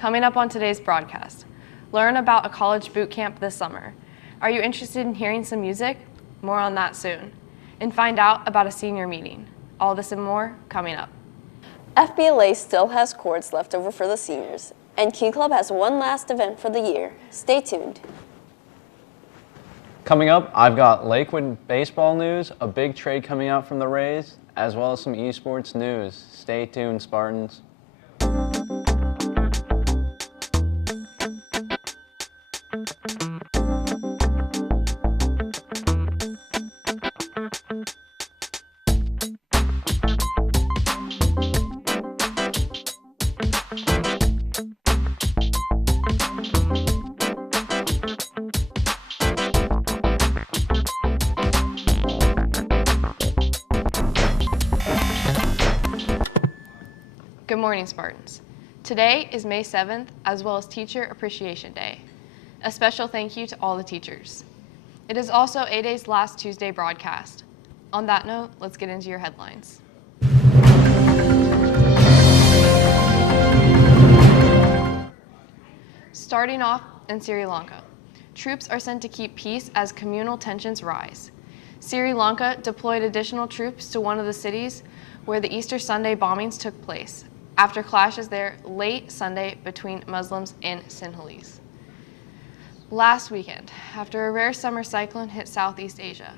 Coming up on today's broadcast, learn about a college boot camp this summer. Are you interested in hearing some music? More on that soon. And find out about a senior meeting. All this and more coming up. FBLA still has cords left over for the seniors, and Key Club has one last event for the year. Stay tuned. Coming up, I've got Lakewood baseball news, a big trade coming out from the Rays, as well as some esports news. Stay tuned, Spartans. Good morning, Spartans. Today is May 7th, as well as Teacher Appreciation Day. A special thank you to all the teachers. It is also A-Day's last Tuesday broadcast. On that note, let's get into your headlines. Starting off in Sri Lanka, troops are sent to keep peace as communal tensions rise. Sri Lanka deployed additional troops to one of the cities where the Easter Sunday bombings took place, after clashes there late Sunday between Muslims and Sinhalese. Last weekend, after a rare summer cyclone hit Southeast Asia,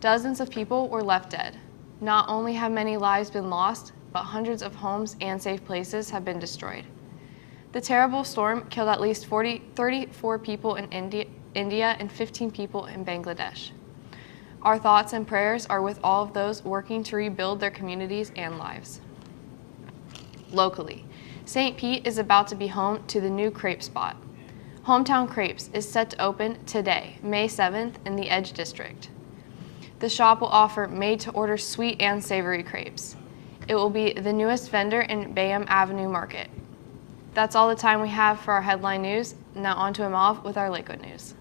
dozens of people were left dead. Not only have many lives been lost, but hundreds of homes and safe places have been destroyed. The terrible storm killed at least 34 people in India and 15 people in Bangladesh. Our thoughts and prayers are with all of those working to rebuild their communities and lives. Locally, St. Pete is about to be home to the new crepe spot. Hometown Crepes is set to open today, May 7th, in the Edge District. The shop will offer made-to-order sweet and savory crepes. It will be the newest vendor in Bayham Avenue Market. That's all the time we have for our headline news. Now on to Amav with our Lakewood news.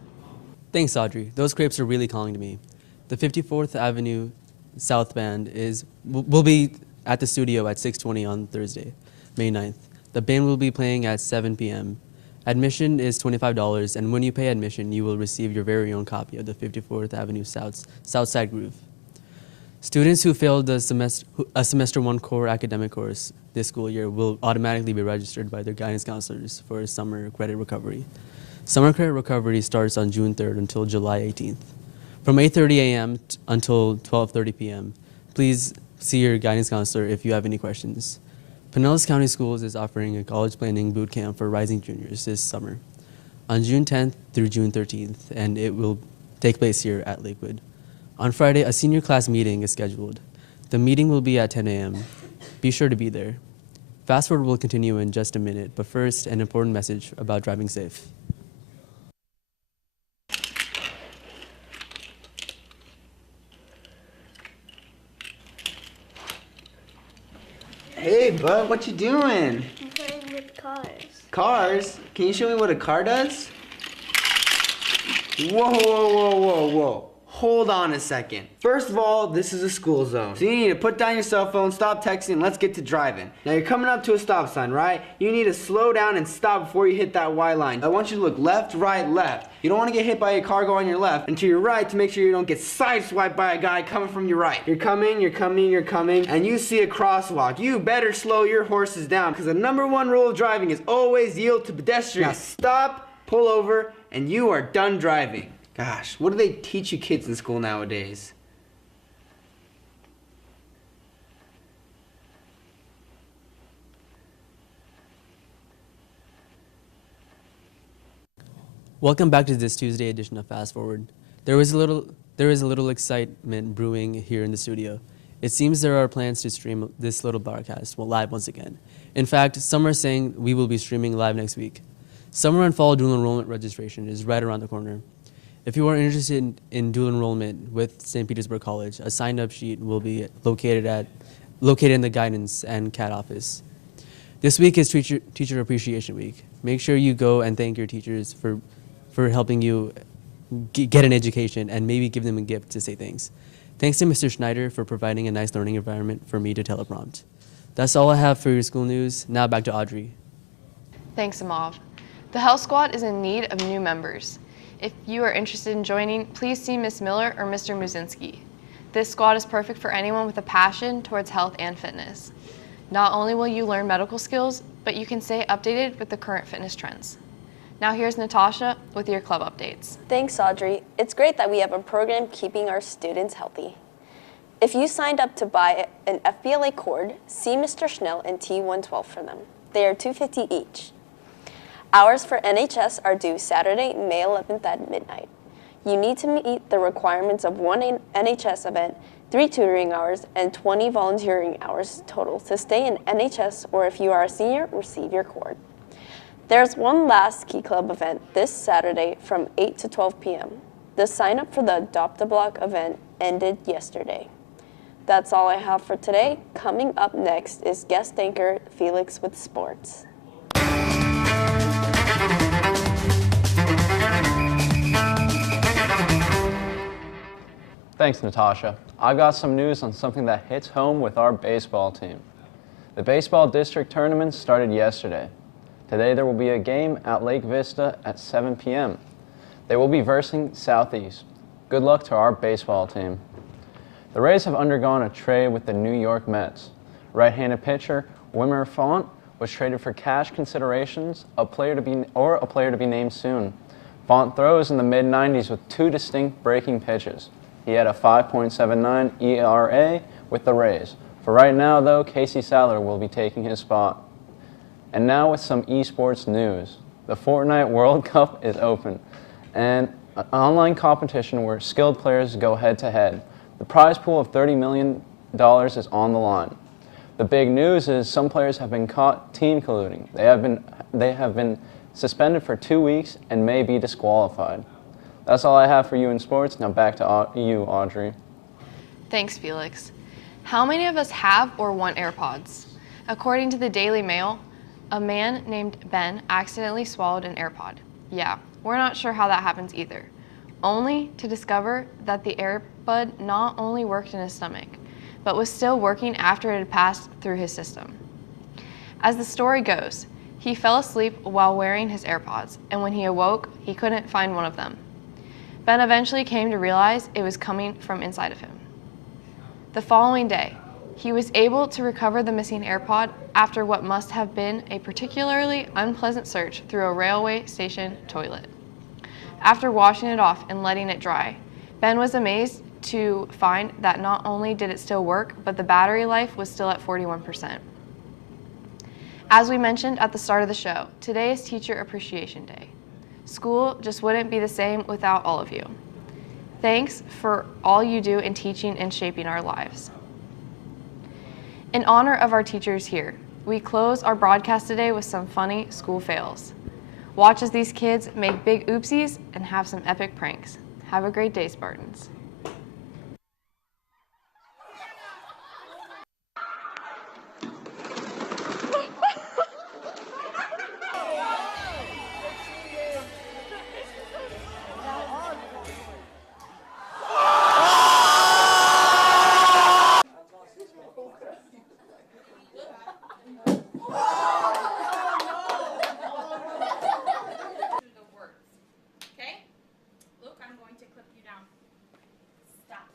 Thanks, Audrey. Those crepes are really calling to me. The 54th Avenue South Band will be at the studio at 6:20 on Thursday, May 9th. The band will be playing at 7 p.m. Admission is $25, and when you pay admission, you will receive your very own copy of the 54th Avenue Southside Groove. Students who failed a semester 1 core academic course this school year will automatically be registered by their guidance counselors for summer credit recovery. Summer credit recovery starts on June 3rd until July 18th. From 8:30 a.m. until 12:30 p.m., please see your guidance counselor if you have any questions. Pinellas County Schools is offering a college planning boot camp for rising juniors this summer on June 10th through June 13th, and it will take place here at Lakewood. On Friday, a senior class meeting is scheduled. The meeting will be at 10 a.m. Be sure to be there. Fast Forward will continue in just a minute, but first, an important message about driving safe. Hey, bud, what you doing? I'm playing with cars. Cars? Can you show me what a car does? Whoa, whoa, whoa, whoa, whoa. Hold on a second. First of all, this is a school zone. So you need to put down your cell phone, stop texting, and let's get to driving. Now you're coming up to a stop sign, right? You need to slow down and stop before you hit that Y line. I want you to look left, right, left. You don't want to get hit by a car going on your left, and to your right to make sure you don't get sideswiped by a guy coming from your right. You're coming, and you see a crosswalk. You better slow your horses down, because the #1 rule of driving is always yield to pedestrians. Now stop, pull over, and you are done driving. Gosh, what do they teach you kids in school nowadays? Welcome back to this Tuesday edition of Fast Forward. There is a little excitement brewing here in the studio. It seems there are plans to stream this little broadcast live once again. In fact, some are saying we will be streaming live next week. Summer and fall dual enrollment registration is right around the corner. If you are interested in dual enrollment with St. Petersburg College, a sign-up sheet will be located in the guidance and CAT office. This week is Teacher Appreciation Week. Make sure you go and thank your teachers for helping you get an education and maybe give them a gift to say thanks. Thanks to Mr. Schneider for providing a nice learning environment for me to teleprompt. That's all I have for your school news. Now back to Audrey. Thanks, Amav. The Health Squad is in need of new members. If you are interested in joining, please see Ms. Miller or Mr. Muzinski. This squad is perfect for anyone with a passion towards health and fitness. Not only will you learn medical skills, but you can stay updated with the current fitness trends. Now here's Natasha with your club updates. Thanks, Audrey. It's great that we have a program keeping our students healthy. If you signed up to buy an FBLA cord, see Mr. Schnell in T112 for them. They are $2.50 each. Hours for NHS are due Saturday, May 11th at midnight. You need to meet the requirements of 1 NHS event, 3 tutoring hours, and 20 volunteering hours total to stay in NHS, or if you are a senior, receive your cord. There's one last Key Club event this Saturday from 8 to 12 p.m. The sign up for the Adopt a Block event ended yesterday. That's all I have for today. Coming up next is guest anchor Felix with sports. Thanks, Natasha. I've got some news on something that hits home with our baseball team. The baseball district tournament started yesterday. Today there will be a game at Lake Vista at 7 p.m. They will be versing Southeast. Good luck to our baseball team. The Rays have undergone a trade with the New York Mets. Right-handed pitcher Wimmer Font was traded for cash considerations, a player to be named soon. Font throws in the mid-90s with 2 distinct breaking pitches. He had a 5.79 ERA with the Rays. For right now, though, Casey Sadler will be taking his spot. And now with some esports news. The Fortnite World Cup is open, and an online competition where skilled players go head-to-head. The prize pool of $30 million is on the line. The big news is some players have been caught team colluding. They have been suspended for 2 weeks and may be disqualified. That's all I have for you in sports. Now back to you, Audrey. Thanks, Felix. How many of us have or want AirPods? According to the Daily Mail, a man named Ben accidentally swallowed an AirPod. Yeah, we're not sure how that happens either. Only to discover that the AirPod not only worked in his stomach, but was still working after it had passed through his system. As the story goes, he fell asleep while wearing his AirPods, and when he awoke, he couldn't find one of them. Ben eventually came to realize it was coming from inside of him. The following day, he was able to recover the missing AirPod after what must have been a particularly unpleasant search through a railway station toilet. After washing it off and letting it dry, Ben was amazed to find that not only did it still work, but the battery life was still at 41%. As we mentioned at the start of the show, today is Teacher Appreciation Day. School just wouldn't be the same without all of you. Thanks for all you do in teaching and shaping our lives. In honor of our teachers here, we close our broadcast today with some funny school fails. Watch as these kids make big oopsies and have some epic pranks. Have a great day, Spartans. Okay? Luke, I'm going to clip you down. Stop.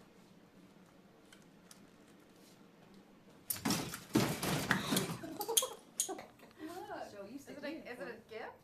Is it a gift?